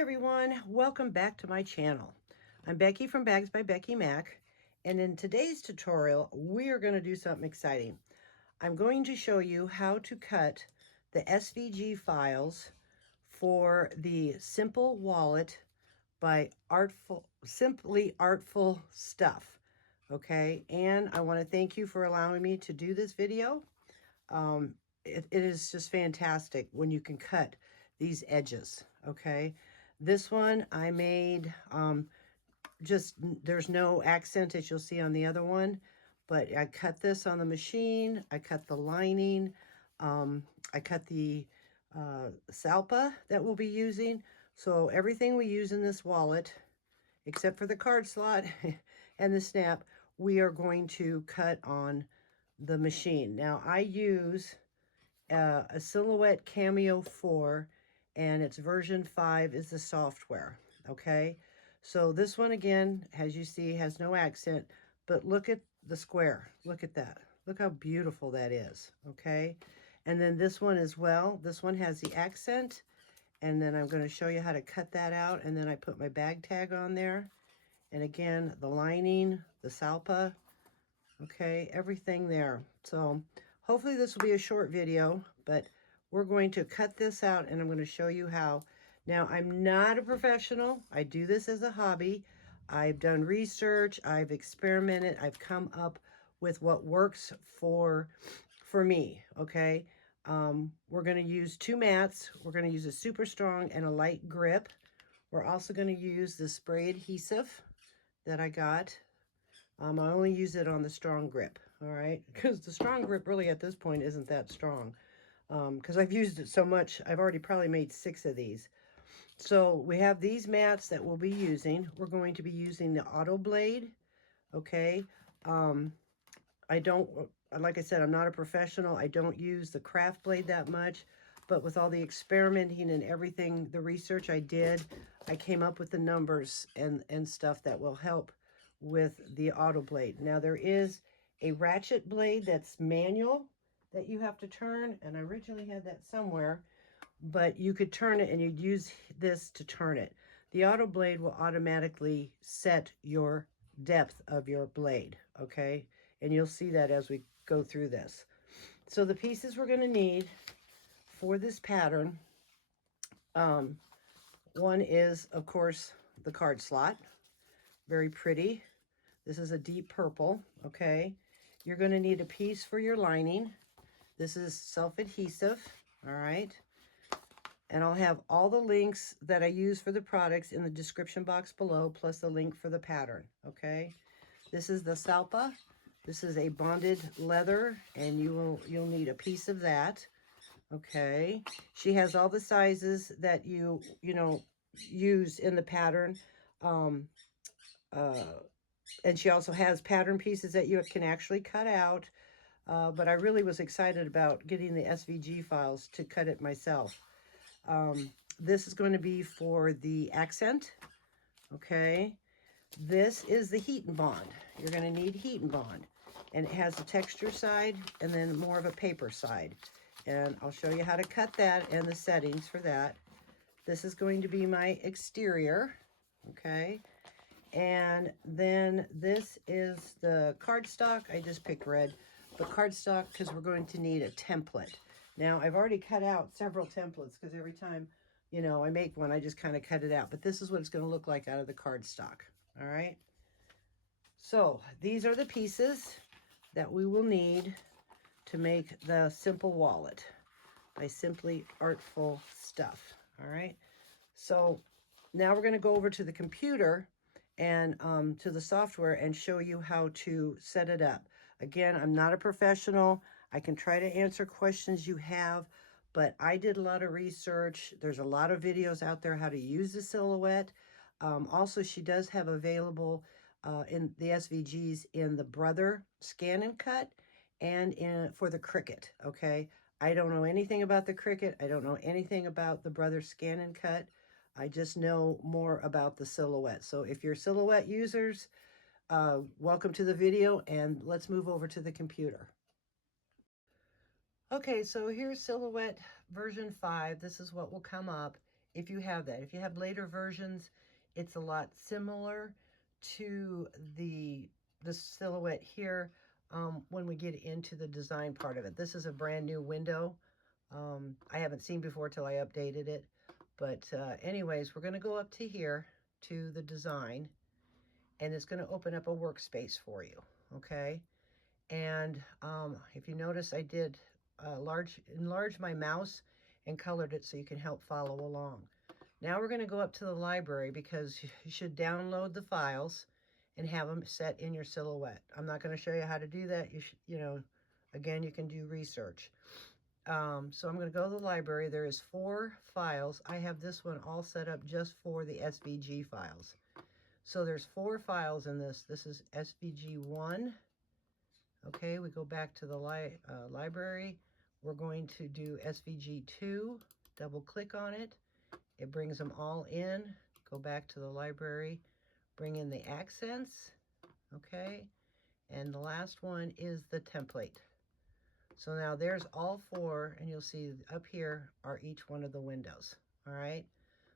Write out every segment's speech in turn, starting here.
Hi everyone, welcome back to my channel. I'm Becky from BagsByBeckyMac, and in today's tutorial we are going to do something exciting. I'm going to show you how to cut the SVG files for the Simple Wallet by Simply Artful Stuff. Okay, and I want to thank you for allowing me to do this video. It is just fantastic when you can cut these edges. Okay, this one I made there's no accent as you'll see on the other one, but I cut this on the machine. I cut the lining. I cut the Salpa that we'll be using. So everything we use in this wallet, except for the card slot and the snap, we are going to cut on the machine. Now I use a Silhouette Cameo 4, and its version 5 is the software. Okay, so this one again, as you see, has no accent, but look at the square. Look at that. Look how beautiful that is. Okay, and then this one as well. This one has the accent, and then I'm going to show you how to cut that out, and then I put my bag tag on there, and again the lining, the Salpa. Okay, everything there. So hopefully this will be a short video, but we're going to cut this out and I'm going to show you how. Now, I'm not a professional. I do this as a hobby. I've done research. I've experimented. I've come up with what works for me, okay? We're going to use two mats. We're going to use a super strong and a light grip. We're also going to use the spray adhesive that I got. I only use it on the strong grip, all right? Because the strong grip really at this point isn't that strong. Because I've used it so much, I've already probably made 6 of these. So we have these mats that we'll be using. We're going to be using the auto blade, okay? I don't, like I said, I'm not a professional. I don't use the craft blade that much. But with all the experimenting and everything, the research I did, I came up with the numbers and stuff that will help with the auto blade. Now there is a ratchet blade that's manual that you have to turn, and I originally had that somewhere, but you could turn it and you'd use this to turn it. The auto blade will automatically set your depth of your blade, okay? And you'll see that as we go through this. So the pieces we're going to need for this pattern, one is, of course, the card slot. Very pretty. This is a deep purple, okay? You're going to need a piece for your lining. This is self-adhesive, all right? And I'll have all the links that I use for the products in the description box below, plus the link for the pattern, okay? This is the Salpa. This is a bonded leather, and you'll need a piece of that, okay? She has all the sizes that you use in the pattern. And she also has pattern pieces that you can actually cut out. But I really was excited about getting the SVG files to cut it myself. This is going to be for the accent. Okay. This is the HeatnBond. You're going to need HeatnBond. And it has a texture side and then more of a paper side. And I'll show you how to cut that and the settings for that. This is going to be my exterior. Okay. And then this is the cardstock. I just picked red, but cardstock because we're going to need a template. Now, I've already cut out several templates because every time, I make one, I just kind of cut it out. But this is what it's going to look like out of the cardstock. All right. So these are the pieces that we will need to make the Simple Wallet by Simply Artful Stuff. All right. So now we're going to go over to the computer and to the software and show you how to set it up. Again, I'm not a professional. I can try to answer questions you have, but I did a lot of research. There's a lot of videos out there how to use the Silhouette. Also, she does have available in the SVGs in the Brother Scan and Cut and for the Cricut, okay? I don't know anything about the Cricut. I don't know anything about the Brother Scan and Cut. I just know more about the Silhouette. So if you're Silhouette users, welcome to the video, and let's move over to the computer. Okay, so here's Silhouette version 5. This is what will come up. if you have that. If you have later versions, it's a lot similar to the silhouette here when we get into the design part of it. This is a brand new window. I haven't seen before till I updated it. But anyways, we're going to go up to here to the design, and it's going to open up a workspace for you, okay? And if you notice, I did enlarge my mouse and colored it so you can help follow along. Now we're going to go up to the library because you should download the files and have them set in your silhouette. I'm not going to show you how to do that. You know, again, you can do research. So I'm going to go to the library. There is 4 files. I have this one all set up just for the SVG files. So there's 4 files in this. This is SVG1. Okay, we go back to the library. We're going to do SVG2. Double click on it. It brings them all in. Go back to the library. Bring in the accents. Okay, and the last one is the template. So now there's all 4, and you'll see up here are each one of the windows. All right,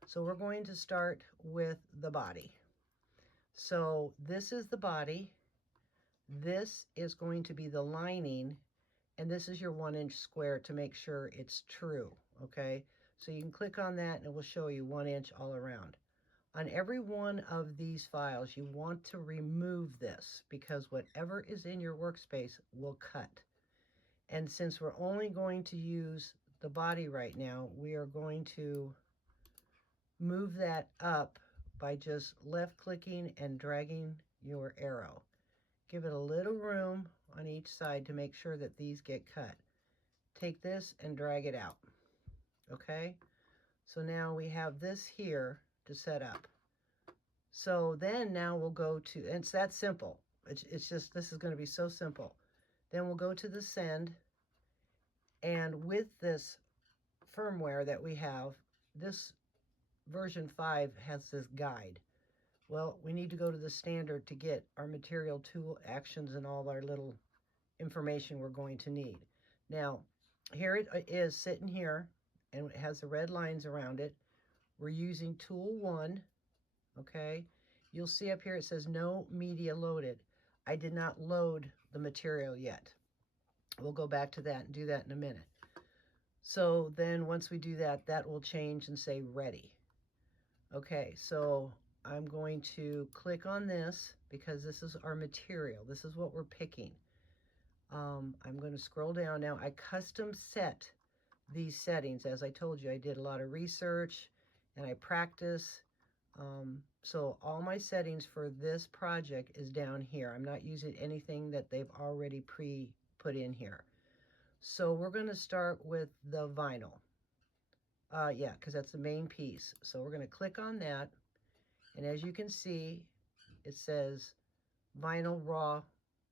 so we're going to start with the body. So this is the body. This is going to be the lining, and this is your 1-inch square to make sure it's true. Okay, so you can click on that and it will show you 1 inch all around. On every one of these files, you want to remove this because whatever is in your workspace will cut. And since we're only going to use the body right now, we are going to move that up by just left clicking and dragging your arrow. Give it a little room on each side to make sure that these get cut. Take this and drag it out. Okay? So now we have this here to set up. So then now we'll go to, and it's that simple. It's just, this is going to be so simple. Then we'll go to the send. And with this firmware that we have, this version 5 has this guide. Well, we need to go to the standard to get our material tool actions and all our little information we're going to need. Now, here it is sitting here, and it has the red lines around it. We're using tool 1, okay? You'll see up here it says no media loaded. I did not load the material yet. We'll go back to that and do that in a minute. So then once we do that, that will change and say ready. Okay, so I'm going to click on this because this is our material. This is what we're picking. I'm going to scroll down now. I custom set these settings. As I told you, I did a lot of research and I practice. So all my settings for this project is down here. I'm not using anything that they've already put in here. So we're going to start with the vinyl. Yeah, because that's the main piece. So we're going to click on that. And as you can see, it says vinyl raw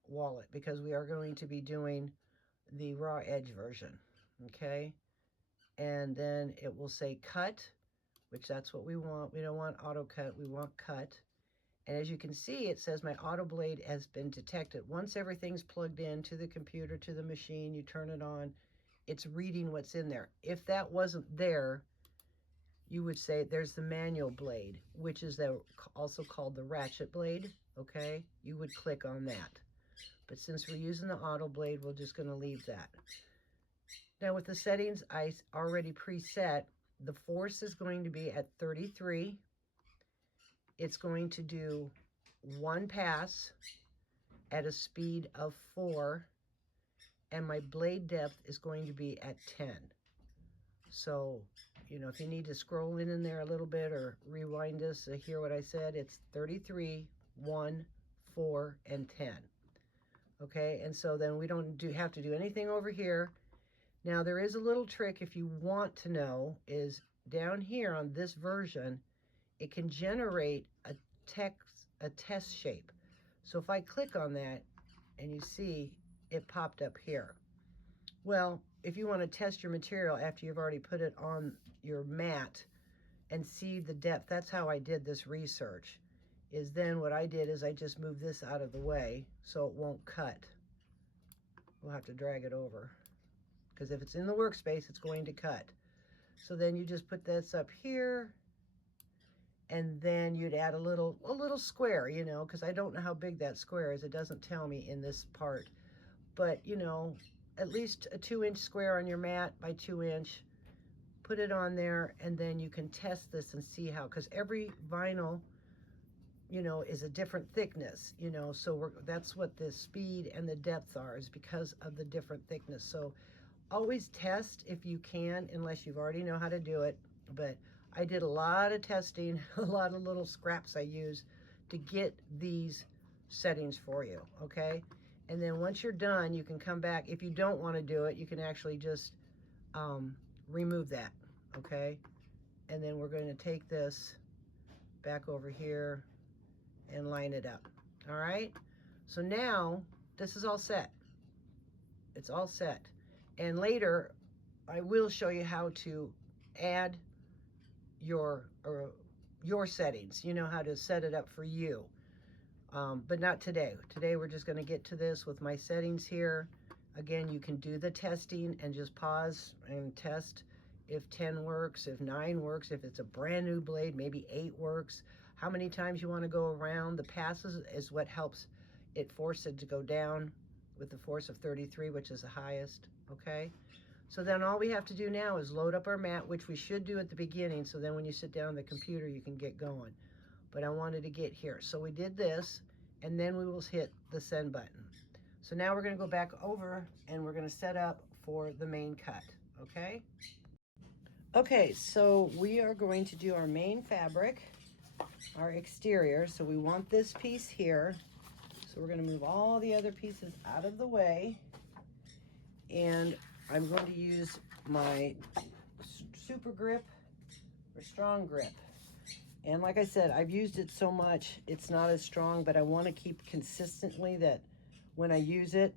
wallet because we are going to be doing the raw edge version. Okay. And then it will say cut, which that's what we want. We don't want auto cut. We want cut. And as you can see, it says my auto blade has been detected. Once everything's plugged in to the computer, to the machine, you turn it on, it's reading what's in there. If that wasn't there, you would say there's the manual blade, which is also called the ratchet blade, okay? You would click on that. But since we're using the auto blade, we're just gonna leave that. Now with the settings I already preset, the force is going to be at 33. It's going to do 1 pass at a speed of 4, and my blade depth is going to be at 10. So, you know, if you need to scroll in there a little bit or rewind this to hear what I said, it's 33, 1, 4, and 10. Okay, and so then we don't have to do anything over here. Now there is a little trick if you want to know, is down here on this version, it can generate a test shape. So if I click on that and you see it popped up here. Well, if you want to test your material after you've already put it on your mat and see the depth, that's how I did this research. Is then what I did is I just moved this out of the way so it won't cut. We'll have to drag it over because if it's in the workspace, it's going to cut. So then you just put this up here, and then you'd add a little square, you know, because I don't know how big that square is. It doesn't tell me in this part, but you know, at least a 2-inch square on your mat by 2-inch. Put it on there, and then you can test this and see how, because every vinyl, you know, is a different thickness, you know, so that's what the speed and the depth are, is because of the different thickness. So always test if you can, unless you already know how to do it. But I did a lot of testing, a lot of little scraps I use to get these settings for you, okay? And then once you're done, you can come back. If you don't want to do it, you can actually just remove that, okay? And then we're going to take this back over here and line it up. All right, so now this is all set. It's all set. And later I will show you how to add your settings, you know, how to set it up for you, but not today. Today we're just going to get to this with my settings here. Again, you can do the testing and just pause and test if 10 works, if 9 works, if it's a brand new blade, maybe 8 works, how many times you want to go around. The passes is what helps it force it to go down with the force of 33, which is the highest, okay? So then all we have to do now is load up our mat, which we should do at the beginning, so then when you sit down at the computer, you can get going. But I wanted to get here. So we did this, and then we will hit the send button. So now we're going to go back over, and we're going to set up for the main cut, okay? Okay, so we are going to do our main fabric, our exterior. So we want this piece here. So we're going to move all the other pieces out of the way, and I'm going to use my super grip or strong grip. And like I said, I've used it so much, it's not as strong, but I want to keep consistently that when I use it,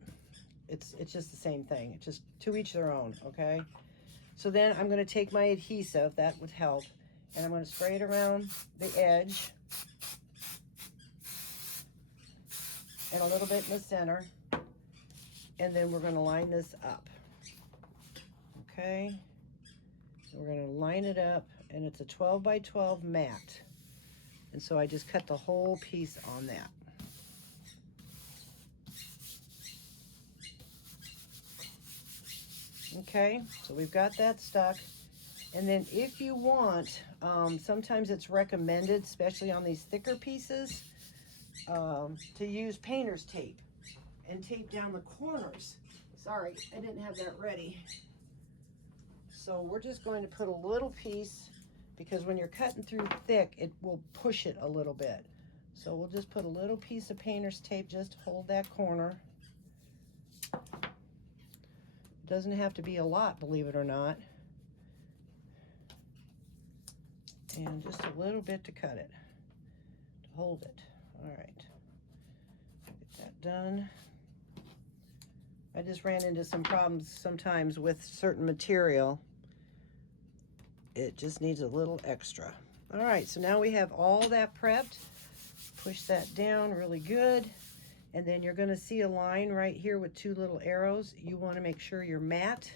it's just the same thing. It's just to each their own, okay? So then I'm going to take my adhesive, that would help, and I'm going to spray it around the edge and a little bit in the center, and then we're going to line this up, okay? So we're going to line it up, and it's a 12 by 12 mat, and so I just cut the whole piece on that. Okay, so we've got that stuck. And then if you want, sometimes it's recommended, especially on these thicker pieces, to use painter's tape and tape down the corners. Sorry, I didn't have that ready. So we're just going to put a little piece, because when you're cutting through thick, it will push it a little bit. So we'll just put a little piece of painter's tape just to hold that corner. Doesn't have to be a lot, believe it or not. And just a little bit to cut it, to hold it. All right, get that done. I just ran into some problems sometimes with certain material. It just needs a little extra. All right, so now we have all that prepped. Push that down really good. And then you're going to see a line right here with 2 little arrows. You want to make sure your mat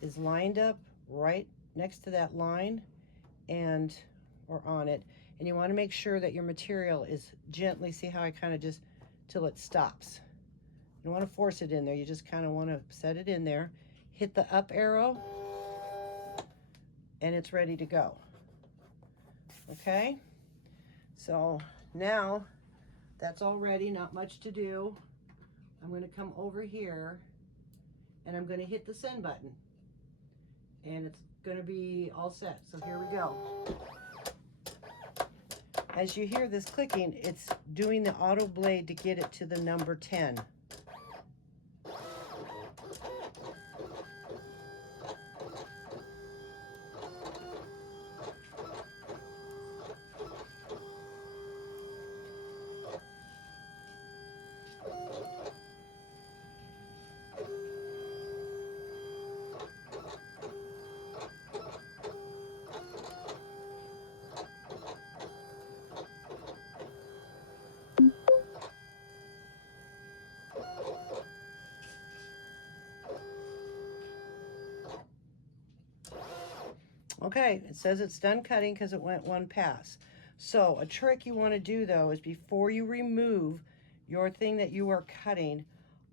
is lined up right next to that line or on it. And you want to make sure that your material is gently, see how I kind of just, till it stops. You don't want to force it in there. You just kind of want to set it in there. Hit the up arrow, and it's ready to go. Okay? So now, that's all ready, not much to do. I'm going to come over here, and I'm going to hit the send button, and it's going to be all set. So here we go. As you hear this clicking, it's doing the auto blade to get it to the number 10. Okay, it says it's done cutting because it went one pass. So a trick you want to do though is before you remove your thing that you are cutting,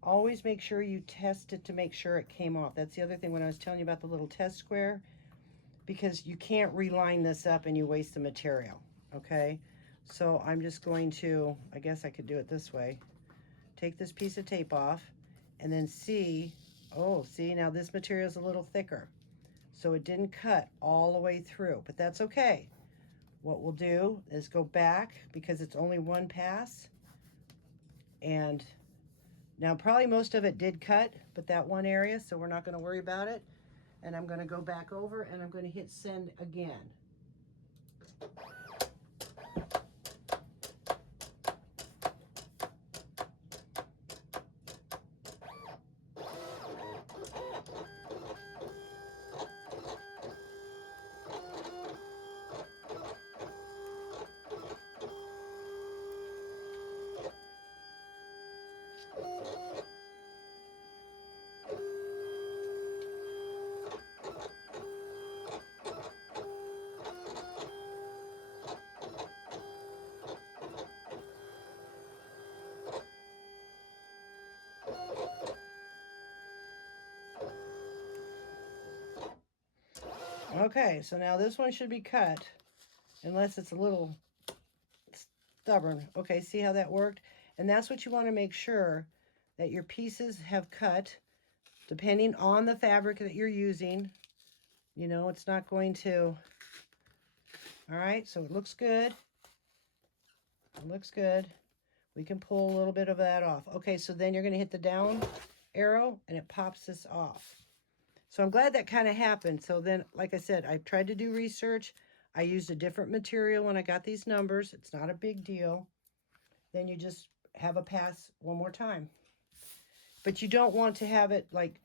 always make sure you test it to make sure it came off. That's the other thing when I was telling you about the little test square, because you can't reline this up and you waste the material, okay? So I'm just going to, I guess I could do it this way. Take this piece of tape off and then see, oh, see, now this material is a little thicker. So it didn't cut all the way through, but that's okay. What we'll do is go back because it's only one pass. And now probably most of it did cut, but that one area, so we're not going to worry about it. And I'm going to go back over and I'm going to hit send again. Okay, so now this one should be cut, unless it's a little stubborn. Okay, see how that worked? And that's what you want to make sure, that your pieces have cut, depending on the fabric that you're using. You know, it's not going to, all right, so it looks good. It looks good. We can pull a little bit of that off. Okay, so then you're going to hit the down arrow, and it pops this off. So I'm glad that kind of happened. So then, like I said, I tried to do research. I used a different material when I got these numbers. It's not a big deal. Then you just have a pass one more time. But you don't want to have it like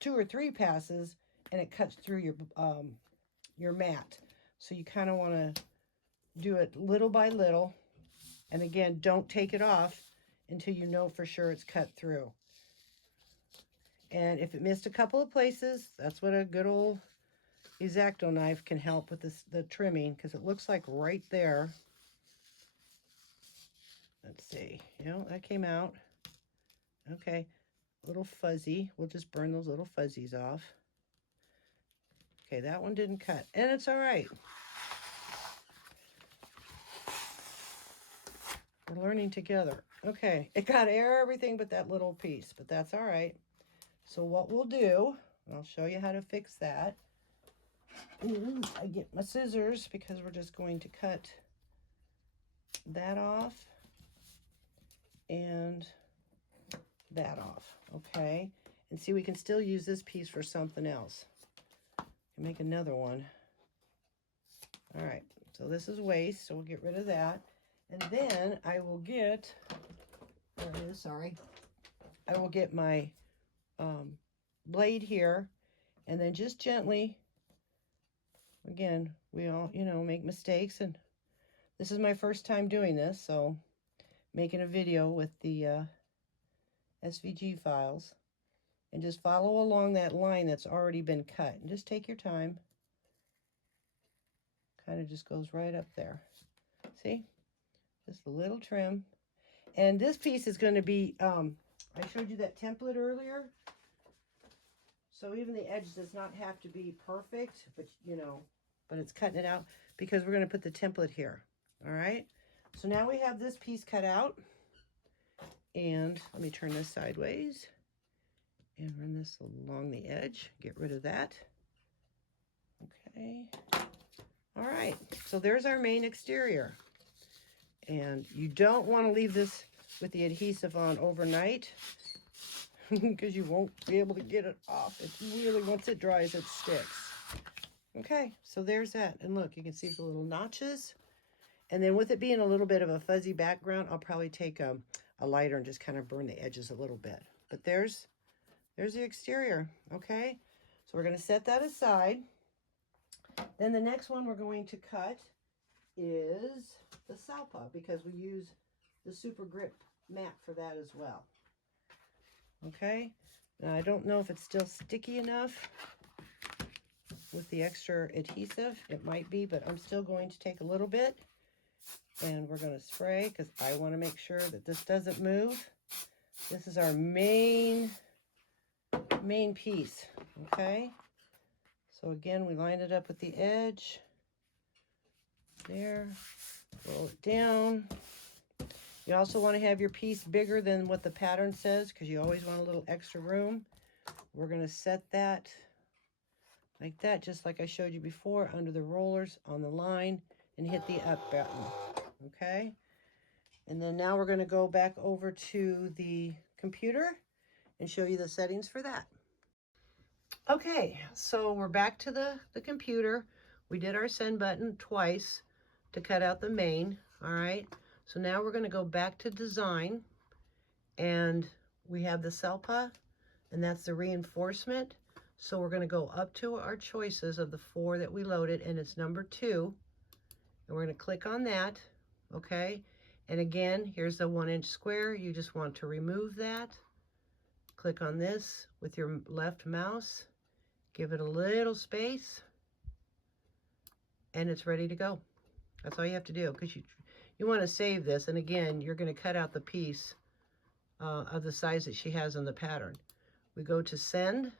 2 or 3 passes and it cuts through your mat. So you kind of want to do it little by little. And again, don't take it off until you know for sure it's cut through. And if it missed a couple of places, that's what a good old X-Acto knife can help with this, the trimming, because it looks like right there. Let's see, you know, that came out. Okay, a little fuzzy. We'll just burn those little fuzzies off. Okay, that one didn't cut, and it's all right. We're learning together. Okay, it got everything but that little piece, but that's all right. So what we'll do, and I'll show you how to fix that, is I get my scissors because we're just going to cut that off and that off, okay? And see, we can still use this piece for something else. Make another one. All right, so this is waste, so we'll get rid of that. And then I will get, there it is, sorry. I will get my blade here, and then just gently, again, we all, you know, make mistakes, and this is my first time doing this, so making a video with the SVG files, and just follow along that line that's already been cut, and just take your time. Kind of just goes right up there. See? Just a little trim. And this piece is going to be, I showed you that template earlier. So even the edge does not have to be perfect, but you know, but it's cutting it out because we're going to put the template here. All right. So now we have this piece cut out, and let me turn this sideways and run this along the edge. Get rid of that. Okay. All right. So there's our main exterior. And you don't want to leave this with the adhesive on overnight because you won't be able to get it off. It's really, once it dries, it sticks. Okay, so there's that. And look, you can see the little notches. And then with it being a little bit of a fuzzy background, I'll probably take a lighter and just kind of burn the edges a little bit. But there's the exterior, okay? So we're going to set that aside. Then the next one we're going to cut is the Salpa, because we use the super grip mat for that as well. Okay, now I don't know if it's still sticky enough. with the extra adhesive. It might be, but I'm still going to take a little bit and we're going to spray because I want to make sure that this doesn't move. This is our main piece, okay? So again, we line it up with the edge. There, roll it down. You also want to have your piece bigger than what the pattern says because you always want a little extra room. We're going to set that like that, just like I showed you before, under the rollers on the line and hit the up button, okay? And then now we're going to go back over to the computer and show you the settings for that. Okay, so we're back to the computer. We did our send button twice to cut out the main, all right? So now we're going to go back to design, and we have the Salpa, and that's the reinforcement. So we're going to go up to our choices of the 4 that we loaded, and it's number 2. And we're going to click on that, okay? And again, here's the 1-inch square. You just want to remove that. Click on this with your left mouse. Give it a little space, and it's ready to go. That's all you have to do, because you want to save this. And again, you're going to cut out the piece of the size that she has on the pattern. We go to send.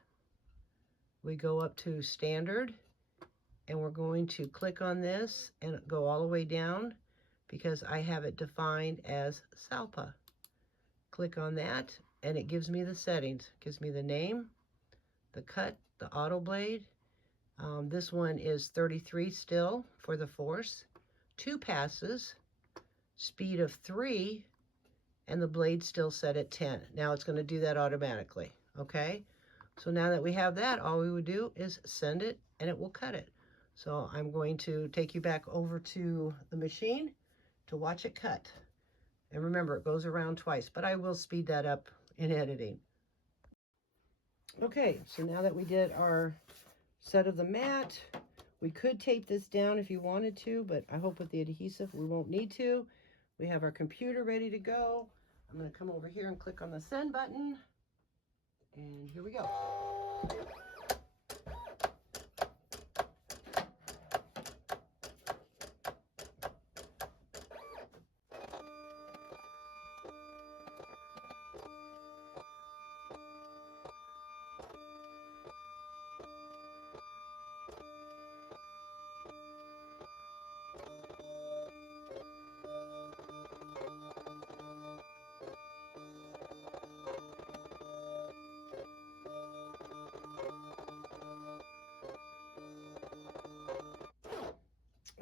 We go up to standard, and we're going to click on this and go all the way down because I have it defined as Salpa. Click on that, and it gives me the settings. It gives me the name, the cut, the auto blade. This one is 33 still for the force, 2 passes, speed of 3, and the blade still set at 10. Now it's going to do that automatically, okay? So now that we have that, all we would do is send it and it will cut it. So I'm going to take you back over to the machine to watch it cut. And remember, it goes around twice, but I will speed that up in editing. Okay, so now that we did our set of the mat, we could tape this down if you wanted to, but I hope with the adhesive we won't need to. We have our computer ready to go. I'm going to come over here and click on the send button, and here we go.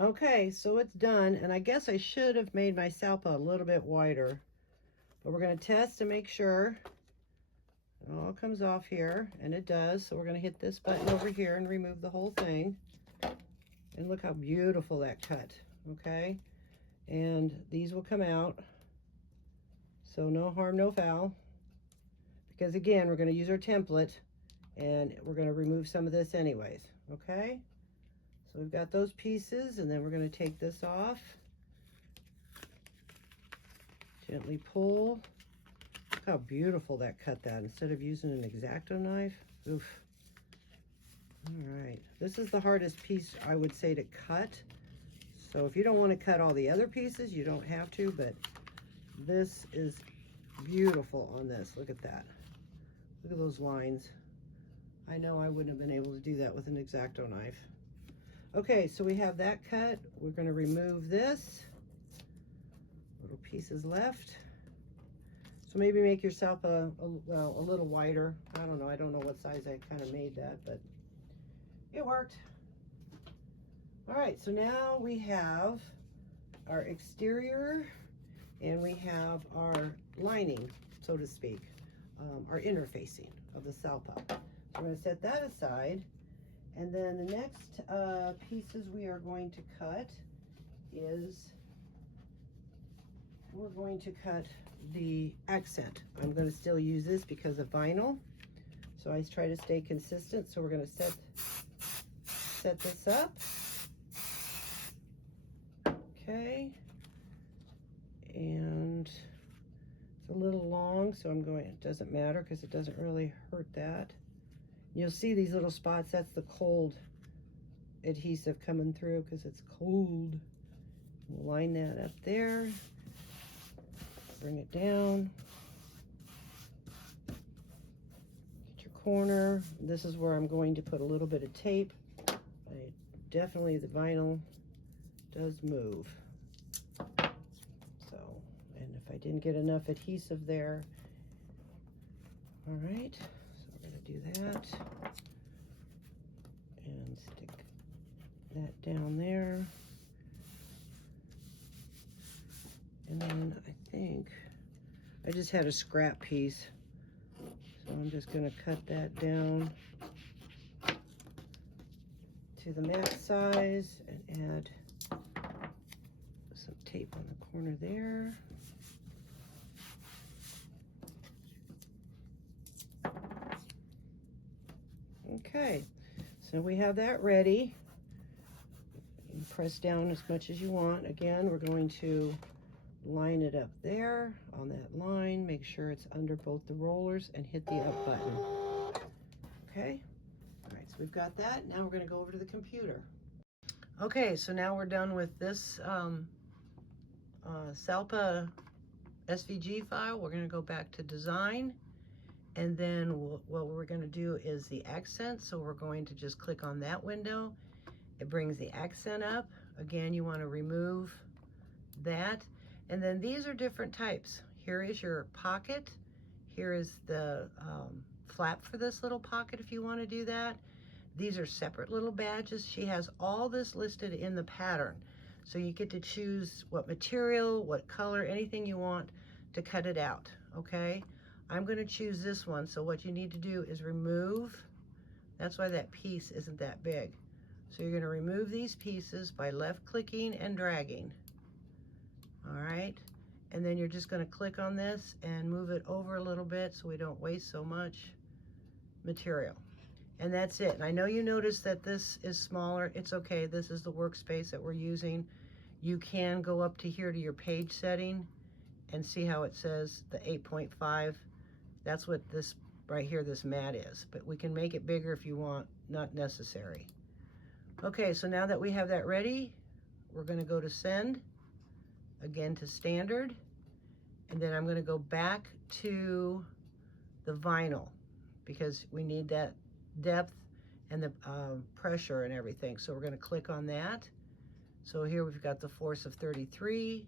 Okay, so it's done, and I guess I should have made my Salpa a little bit wider, but we're going to test to make sure it all comes off here, and it does. So we're going to hit this button over here and remove the whole thing, and look how beautiful that cut, okay? And these will come out, so no harm, no foul, because again, we're going to use our template, and we're going to remove some of this anyways, okay? So we've got those pieces, and then we're going to take this off. Gently pull. Look how beautiful that cut that instead of using an X-Acto knife. Oof. All right. This is the hardest piece, I would say, to cut. So if you don't want to cut all the other pieces, you don't have to, but this is beautiful on this. Look at that. Look at those lines. I know I wouldn't have been able to do that with an X-Acto knife. Okay, so we have that cut. We're going to remove this. Little pieces left. So maybe make yourself a little wider. I don't know. I don't know what size I kind of made that, but it worked. All right, so now we have our exterior and we have our lining, so to speak, our interfacing of the Salpa. So I'm going to set that aside. And then the next pieces we are going to cut is we're going to cut the accent. I'm going to still use this because of vinyl. So I try to stay consistent. So we're going to set this up. Okay. And it's a little long, so I'm going, it doesn't matter because it doesn't really hurt that. You'll see these little spots, that's the cold adhesive coming through because it's cold. We'll line that up there. Bring it down. Get your corner. This is where I'm going to put a little bit of tape. Definitely the vinyl does move. So, and if I didn't get enough adhesive there, all right, so we're gonna do that and stick that down there. And then I think I just had a scrap piece, so I'm just gonna cut that down to the mat size and add some tape on the corner there. Okay, so we have that ready. You can press down as much as you want. Again, we're going to line it up there on that line, make sure it's under both the rollers, and hit the up button. Okay, all right, so we've got that. Now we're going to go over to the computer. Okay, so now we're done with this Salpa SVG file. We're going to go back to design, and then what we're going to do is the accent. So we're going to just click on that window. It brings the accent up. Again, you want to remove that. And then these are different types. Here is your pocket. Here is the flap for this little pocket if you want to do that. These are separate little badges. She has all this listed in the pattern. So you get to choose what material, what color, anything you want to cut it out, okay? I'm gonna choose this one. So what you need to do is remove. That's why that piece isn't that big. So you're gonna remove these pieces by left clicking and dragging. All right, and then you're just going to click on this and move it over a little bit so we don't waste so much material. And that's it. And I know you noticed that this is smaller. It's okay. This is the workspace that we're using. You can go up to here to your page setting and see how it says the 8.5. That's what this right here, this mat is. But we can make it bigger if you want, not necessary. Okay, so now that we have that ready, we're going to go to send. Again to standard, and then I'm going to go back to the vinyl because we need that depth and the pressure and everything. So we're going to click on that. So here we've got the force of 33,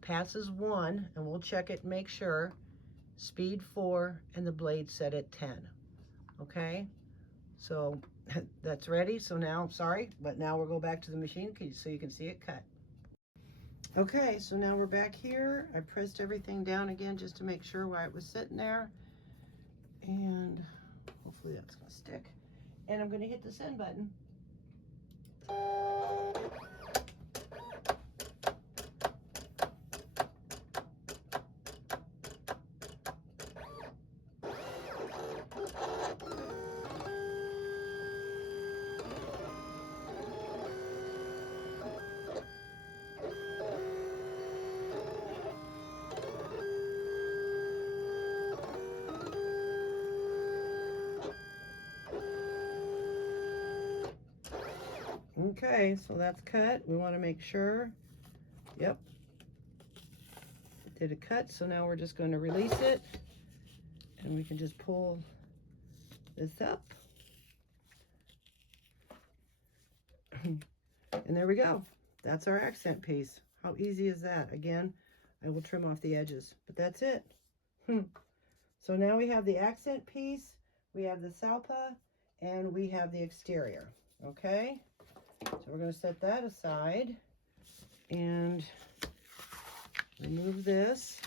passes 1, and we'll check it and make sure, speed 4, and the blade set at 10. Okay, so that's ready. So now, sorry, but now we'll go back to the machine so you can see it cut. Okay, so now we're back here. I pressed everything down again just to make sure why it was sitting there. And hopefully that's gonna stick. And I'm gonna hit the send button. Okay, so that's cut. We want to make sure. Yep. It did a cut, so now we're just going to release it. And we can just pull this up. And there we go. That's our accent piece. How easy is that? Again, I will trim off the edges, but that's it. So now we have the accent piece, we have the Salpa, and we have the exterior. Okay? So we're going to set that aside and remove this.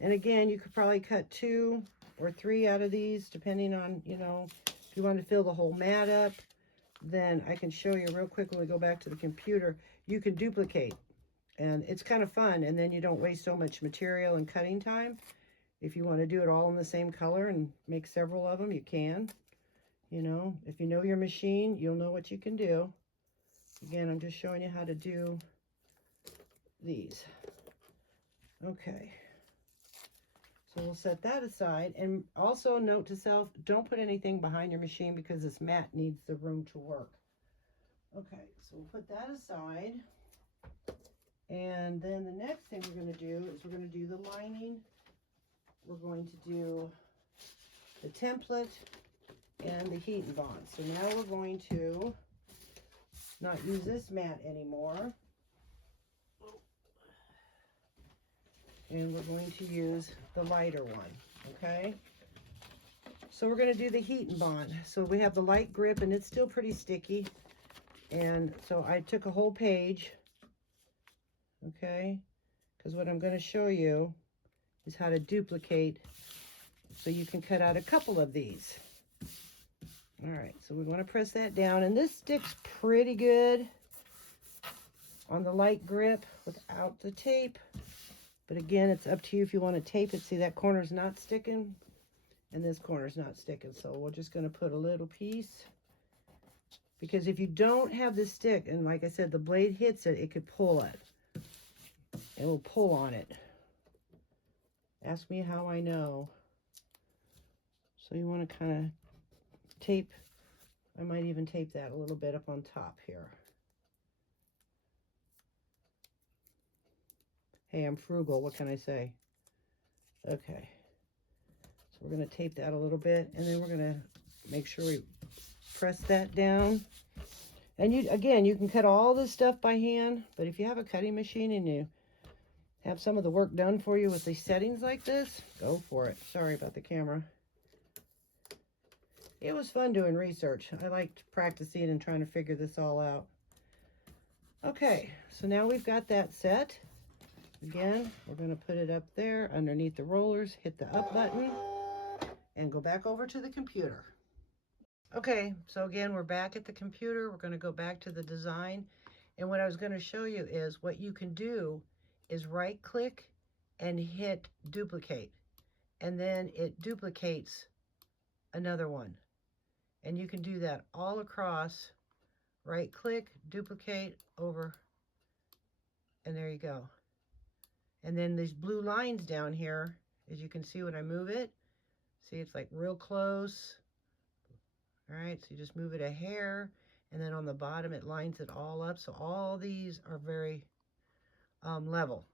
And again, you could probably cut 2 or 3 out of these, depending on, you know, if you want to fill the whole mat up. Then I can show you real quick when we go back to the computer. You can duplicate, and it's kind of fun, and then you don't waste so much material and cutting time. If you want to do it all in the same color and make several of them, you can. You know, if you know your machine, you'll know what you can do. Again, I'm just showing you how to do these. Okay. So we'll set that aside. And also note to self, don't put anything behind your machine because this mat needs the room to work. Okay, so we'll put that aside. And then the next thing we're going to do is we're going to do the lining. We're going to do the template and the HeatnBond. So now we're going to not use this mat anymore. And we're going to use the lighter one, okay? So we're going to do the HeatnBond. So we have the light grip, and it's still pretty sticky. And so I took a whole page, okay? Because what I'm going to show you is how to duplicate so you can cut out a couple of these. All right, so we want to press that down, and this sticks pretty good on the light grip without the tape. But again, it's up to you if you want to tape it. See, that corner's not sticking, and this corner's not sticking. So we're just going to put a little piece. Because if you don't have this stick, and like I said, the blade hits it, it could pull it. It will pull on it. Ask me how I know. So you want to kind of tape. I might even tape that a little bit up on top here. Hey, I'm frugal. What can I say? Okay. So we're going to tape that a little bit, and then we're going to make sure we press that down. And you, again, you can cut all this stuff by hand, but if you have a cutting machine and you have some of the work done for you with these settings like this, go for it. Sorry about the camera. It was fun doing research. I liked practicing and trying to figure this all out. Okay, so now we've got that set. Again, we're going to put it up there underneath the rollers, hit the up button, and go back over to the computer. Okay, so again, we're back at the computer. We're going to go back to the design. And what I was going to show you is what you can do is right click and hit duplicate. And then it duplicates another one. And you can do that all across. Right click, duplicate, over, and there you go. And then these blue lines down here, as you can see when I move it, see it's like real close. All right, so you just move it a hair, and then on the bottom it lines it all up. So all these are very level,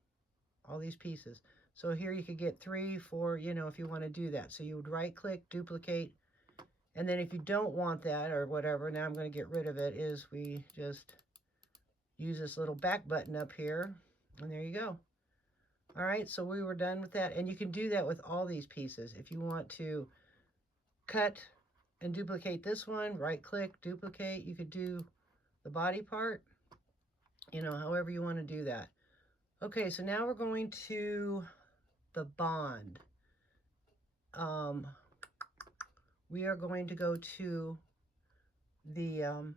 all these pieces. So here you could get 3, 4, you know, if you want to do that. So you would right click, duplicate, and then if you don't want that or whatever, now I'm going to get rid of it, is we just use this little back button up here, and there you go. All right, so we were done with that, and you can do that with all these pieces. If you want to cut and duplicate this one, right click, duplicate. You could do the body part, you know, however you want to do that. Okay, so now we're going to the bond. We are going to go to the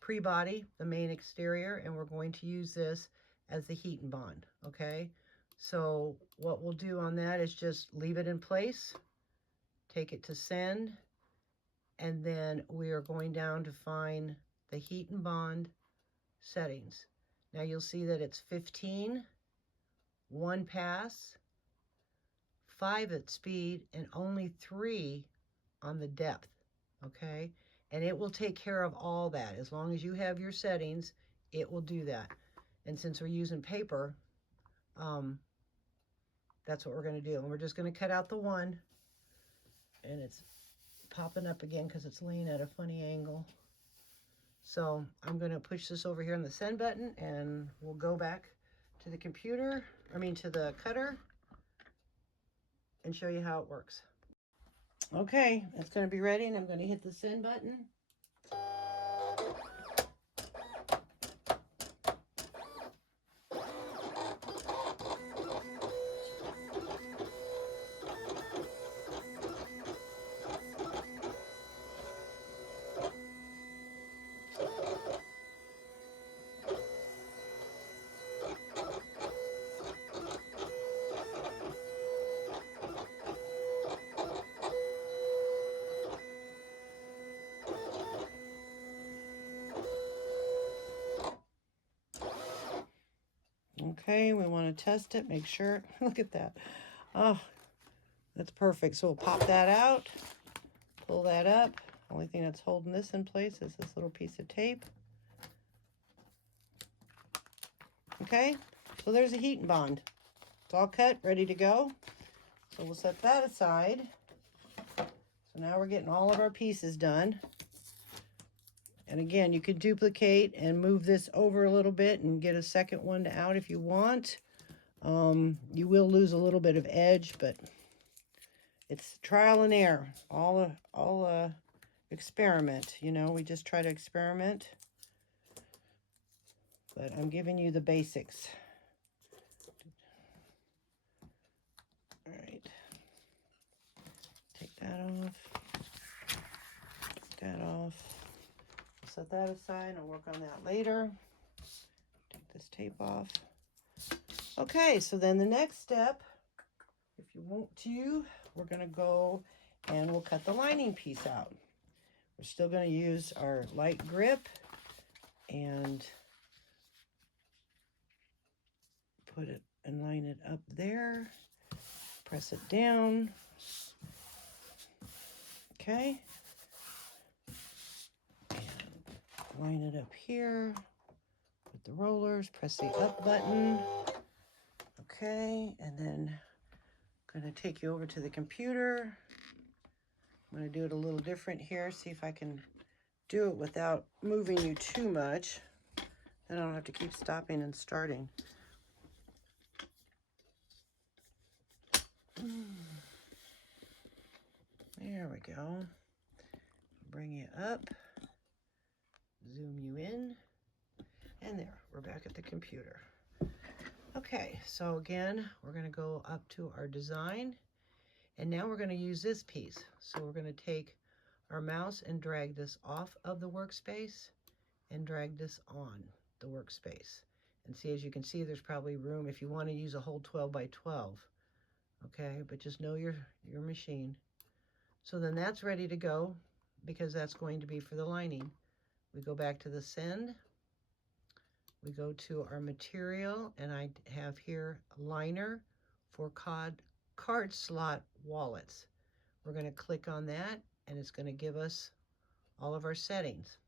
pre-body, the main exterior, and we're going to use this as the HeatnBond, okay? So what we'll do on that is just leave it in place, take it to send, and then we are going down to find the HeatnBond settings. Now you'll see that it's 15, 1 pass, 5 at speed, and only 3 on the depth, okay? And it will take care of all that. As long as you have your settings, it will do that. And since we're using paper, that's what we're going to do. And we're just going to cut out the one, and it's popping up again because it's laying at a funny angle. So I'm going to push this over here on the send button, and we'll go back to the computer, to the cutter, and show you how it works. Okay, it's going to be ready, and I'm going to hit the send button. Okay, we want to test it, make sure. Look at that. Oh, that's perfect. So we'll pop that out, pull that up. Only thing that's holding this in place is this little piece of tape. Okay, so there's a HeatnBond. It's all cut, ready to go. So we'll set that aside. So now we're getting all of our pieces done. And again, you could duplicate and move this over a little bit and get a second one out if you want. You will lose a little bit of edge, but it's trial and error. All experiment, you know, we just try to experiment. But I'm giving you the basics. All right. Take that off. Take that off. Set that aside. I'll work on that later. Take this tape off. Okay, so then the next step, if you want to, we're going to go and we'll cut the lining piece out. We're still going to use our light grip and put it and line it up there. Press it down. Okay. And line it up here with the rollers. Press the up button. Okay, and then I'm going to take you over to the computer. I'm going to do it a little different here. See if I can do it without moving you too much. Then I don't have to keep stopping and starting. There we go. Bring you up. Zoom you in. And there, we're back at the computer. Okay, so again, we're going to go up to our design. And now we're going to use this piece. So we're going to take our mouse and drag this off of the workspace and drag this on the workspace. And see, as you can see, there's probably room if you want to use a whole 12 by 12. Okay, but just know your machine. So then that's ready to go because that's going to be for the lining. We go back to the send. We go to our material, and I have here a liner for card slot wallets. We're going to click on that, and it's going to give us all of our settings.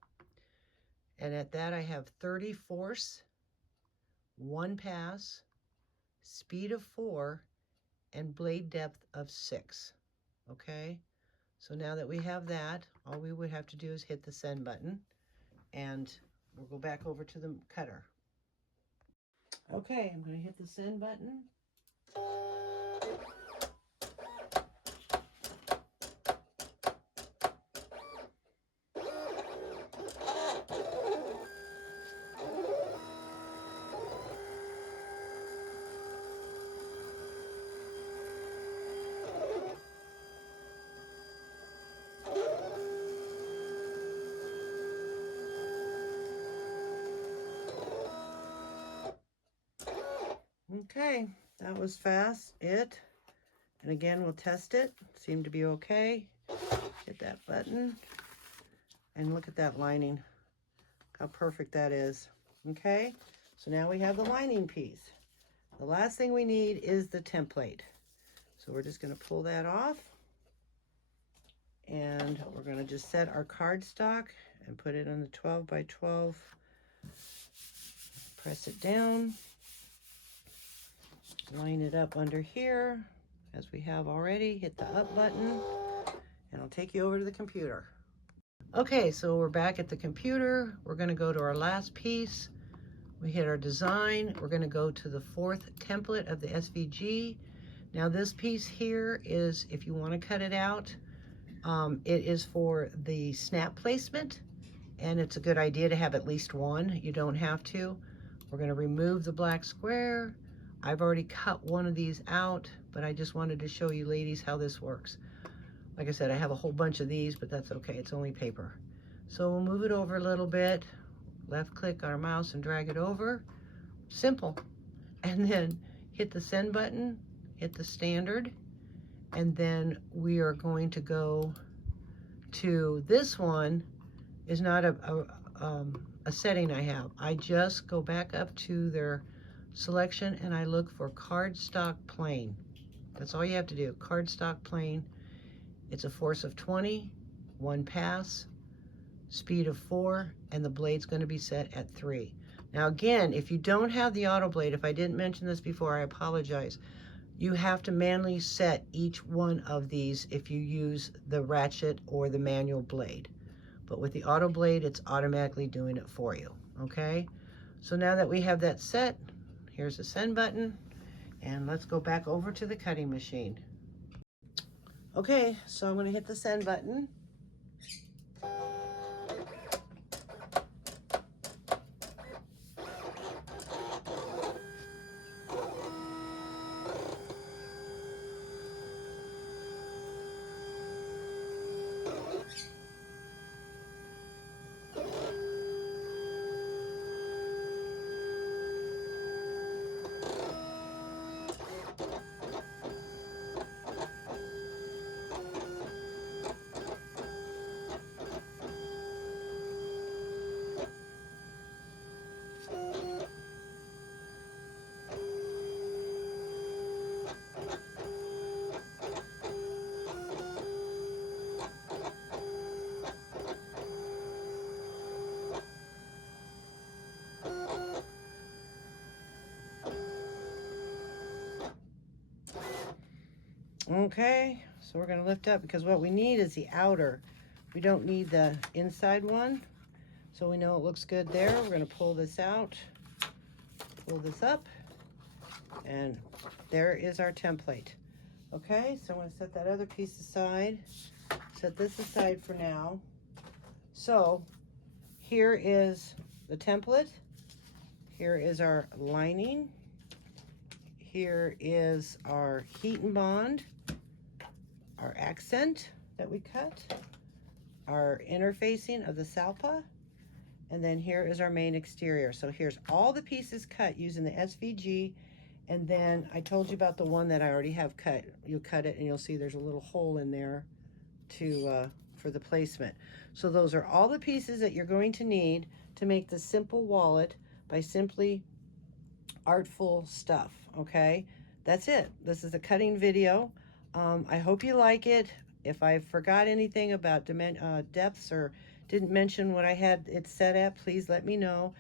And at that, I have 30 force, 1 pass, speed of 4, and blade depth of 6. Okay, so now that we have that, all we would have to do is hit the send button, and we'll go back over to the cutter. Okay, I'm going to hit the send button. Okay, that was fast. And again, we'll test it. Seemed to be okay. Hit that button. And look at that lining. Look how perfect that is. Okay, so now we have the lining piece. The last thing we need is the template. So we're just going to pull that off. And we're going to just set our cardstock and put it on the 12 by 12. Press it down. Line it up under here as we have already. Hit the up button and I'll take you over to the computer. Okay, so we're back at the computer. We're going to go to our last piece. We hit our design. We're going to go to the 4th template of the SVG. Now this piece here is, if you want to cut it out, it is for the snap placement, and it's a good idea to have at least one. You don't have to. We're going to remove the black square. I've already cut one of these out, but I just wanted to show you ladies how this works. Like I said, I have a whole bunch of these, but that's okay. It's only paper. So we'll move it over a little bit. Left click our mouse and drag it over. Simple. And then hit the send button, hit the standard, and then we are going to go to this one. Is not a setting I have. I just go back up to their selection and I look for cardstock plain. That's all you have to do. Cardstock plain. It's a force of 20 1 pass, speed of 4, and the blade's going to be set at 3. Now again, if you don't have the auto blade, if I didn't mention this before, I apologize. You have to manually set each one of these if you use the ratchet or the manual blade. But with the auto blade, it's automatically doing it for you, okay? So now that we have that set, here's the send button, and let's go back over to the cutting machine. Okay, so I'm going to hit the send button. Okay, so we're going to lift up because what we need is the outer. We don't need the inside one. So we know it looks good there. We're going to pull this out, pull this up, and there is our template. Okay, so I'm going to set that other piece aside, set this aside for now. So here is the template. Here is our lining. Here is our HeatnBond, our accent that we cut, our interfacing of the Salpa, and then here is our main exterior. So here's all the pieces cut using the SVG, and then I told you about the one that I already have cut. You'll cut it and you'll see there's a little hole in there to for the placement. So those are all the pieces that you're going to need to make the simple wallet by Simply Artful Stuff. Okay, that's it. This is a cutting video. I hope you like it. If I forgot anything about depths or didn't mention what I had it set at, please let me know.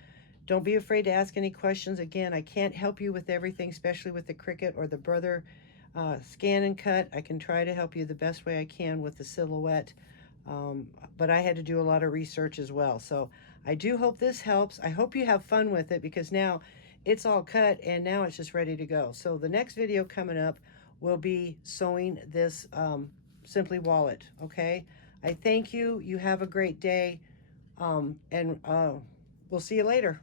Don't be afraid to ask any questions. Again, I can't help you with everything, especially with the Cricut or the Brother scan and cut. I can try to help you the best way I can with the silhouette, but I had to do a lot of research as well. So I do hope this helps. I hope you have fun with it, because now it's all cut and now it's just ready to go. So the next video coming up will be sewing this Simply wallet, okay? I thank you. You have a great day, and we'll see you later.